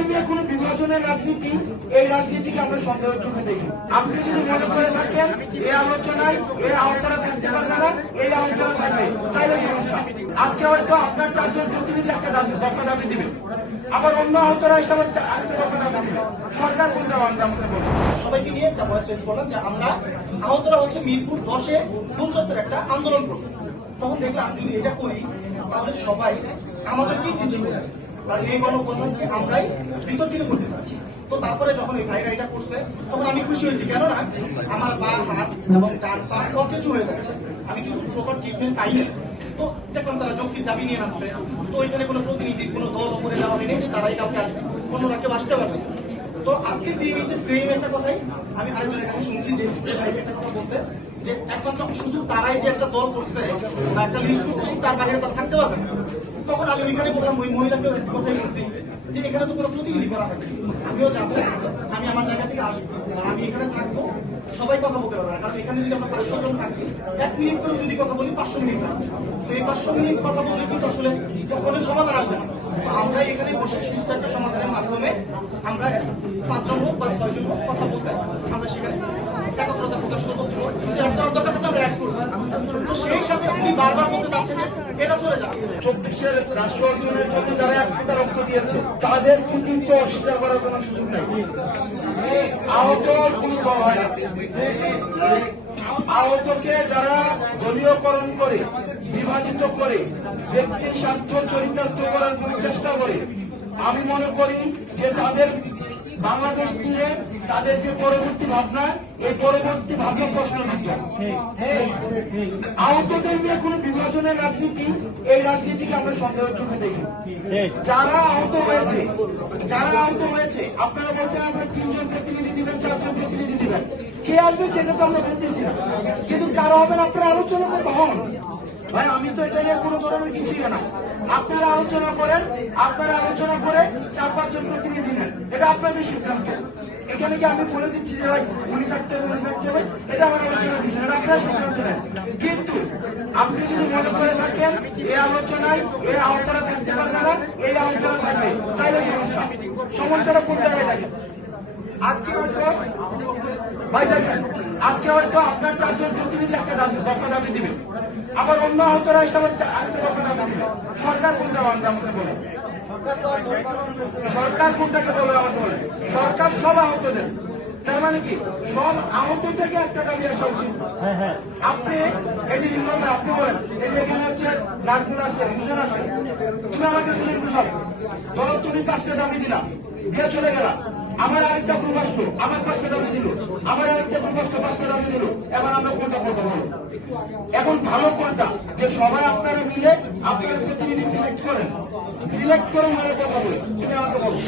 আহতদের নিয়ে কোনো বিভাজনের রাজনীতি, এই রাজনীতিকে আমরা সন্দেহের চোখে দেখি। আপনি যদি মনে করে থাকেন এই আলোচনায় এই আহতরা থাকতে পারবে না, এই আহতরা থাকবে, তাইলে সমস্যা। আজকে হয়তো আপনার চারজন প্রতিনিধি একটা দফা দাবি দিবে, আবার অন্য আহতরা হিসাবে আরেকটা দফা দাবি দিবে। সরকার কোনটা মানবে আমাকে বলুন। সবাইকে নিয়ে একটা ভয়েস রেজ করলাম যে আমরা আহতরা হচ্ছে মিরপুর 10-এ গুলচত্বরে একটা আন্দোলন করবো। তখন দেখলাম যদি এটা করি তাহলে সবাই আমাদেরকেই সিজি করবে, কারণ এই গণকল্যাণকে আমরাই বিতর্কিত করতে চাচ্ছি। তো তারপরে যখন এই ভাইরা এটা করছে তখন আমি খুশি হয়েছি, কেননা আমার পা, হাত এবং ডান পা অকেজু হয়ে যাচ্ছে, আমি কিন্তু প্রপার ট্রিটমেন্ট পাইনি। তো দেখলাম তারা যৌক্তিক দাবি নিয়ে নামছে। তো এখানে কোনো প্রতিনিধি, কোনো দল উপরে দেওয়া হয়নি যে তারাই কাউকে আসবে, অন্যরা কেউ আসতে পারবে। তো আজকে সেম একটা কথাই আমি আরেকজনের কাছে শুনছি যে ভাই একটা কথা বলছে যে একমাত্র শুধু তারাই যে একটা দল করছে বা একটা লিস্ট করছে তার বাইরে তারা থাকতে পারবে না। তখন আমি ওইখানে বললাম, ওই মহিলাকেও একটা কথাই বলছি যে এখানে তো কোনো প্রতিনিধি করা হবে, আমিও যাবো, আমি আমার জায়গা থেকে আসবো, আর আমি এখানে থাকবো, সবাই কথা বলতে পারবে না। কারণ এখানে যদি আমরা 500 জন থাকি, 1 মিনিট করে যদি কথা বলি 500 মিনিট লাগবে। তো এই 500 মিনিট কথা বললে কিন্তু আসলে কখনোই সমাধান আসবে না। আমরা এখানে বসে সুস্থ একটা সমাধানের মাধ্যমে আমরা 5 জন হোক বা 6 জন হোক কথা বলতে আমরা সেখানে একাগ্রতা প্রকাশ করবো, করার দরকার থাকলে আমরা অ্যাড করবো। তো সেই সাথে উনি বারবার বলতে চাচ্ছে যে এরা চলে যাবে। 24-এর রাষ্ট্র অর্জনের জন্য যারা 1 ফোঁটা রক্ত দিয়েছে তাদের কৃতিত্ব অস্বীকার করার কোনো সুযোগ নাই। আহত কোনো দল হয় না। আহতকে যারা দলীয়করণ করে, বিভাজিত করে, ব্যক্তি স্বার্থ চরিতার্থ করার চেষ্টা করে, আমি মনে করি যে তাদের বাংলাদেশ নিয়ে তাদের যে পরবর্তী ভাবনা, এই পরবর্তী ভাবনা প্রশ্নবিদ্ধ। আহতদের নিয়ে কোনো বিভাজনের রাজনীতি, এই রাজনীতিকে আমরা সন্দেহের চোখে দেখি। যারা আহত হয়েছে আপনারা বলছেন আমরা 3 জন প্রতিনিধি দিবেন, 4 জন প্রতিনিধি দিবেন, কে আসবে সেটা তো আমরা বলতেছি না, কিন্তু কারা হবেন আপনারা আলোচনা করতে হন। ভাই আমি তো এটা নিয়ে কোনো ধরনের কিছুই না, আপনারা আলোচনা করেন, আপনারা আলোচনা করে 4-5 জন প্রতিনিধি নেন, এটা আপনাদের সিদ্ধান্ত। এখানে কি আমি বলে দিচ্ছি যে ভাই উনি থাকতে হবে, উনি থাকতে হবে, এটা আমার আলোচনার বিষয়, এটা আপনারা সিদ্ধান্ত নেন। কিন্তু আপনি যদি মনে করে থাকেন এই আলোচনায় এই আহতরা থাকতে পারবে না, এই আহতরা থাকবে, তাইলে সমস্যাটা কোন জায়গায় থাকে? আজকে হয়তো ভাই দেখেন, আজকে হয়তো আপনার 4 জন প্রতিনিধি একটা দফা দাবি দিবে, আবার অন্য আহতরা হিসাবে আরেকটা দফা দাবি দিবে। সরকার কোনটা মানবে আমাকে বলে? সরকার কোনটাকে বলে আমাকে বলে? সরকার সব আহতদের, তার মানে কি সব আহত থেকে একটা দাবি আসা উচিত। আপনি এই যে হিন্দু, আপনি বলেন এই যে এখানে হচ্ছে নাজমুল আছে, সুজন আছে, তুমি আমাকে সুজন বুঝাবো, ধরো তুমি 5টা দাবি দিলা, দিয়ে চলে গেলা, আমার আরেকটা গ্রুপ আসলো, আমার 5টা দাবি দিল, আমার আরেকটা গ্রুপ আসলো, 5টা দাবি দিল, এবার আমরা কোনটা করতে বলো? এখন ভালো কোনটা যে সবাই আপনারা মিলে আপনার প্রতিনিধি সিলেক্ট করে কথা বলে, তুমি আমাকে বলো।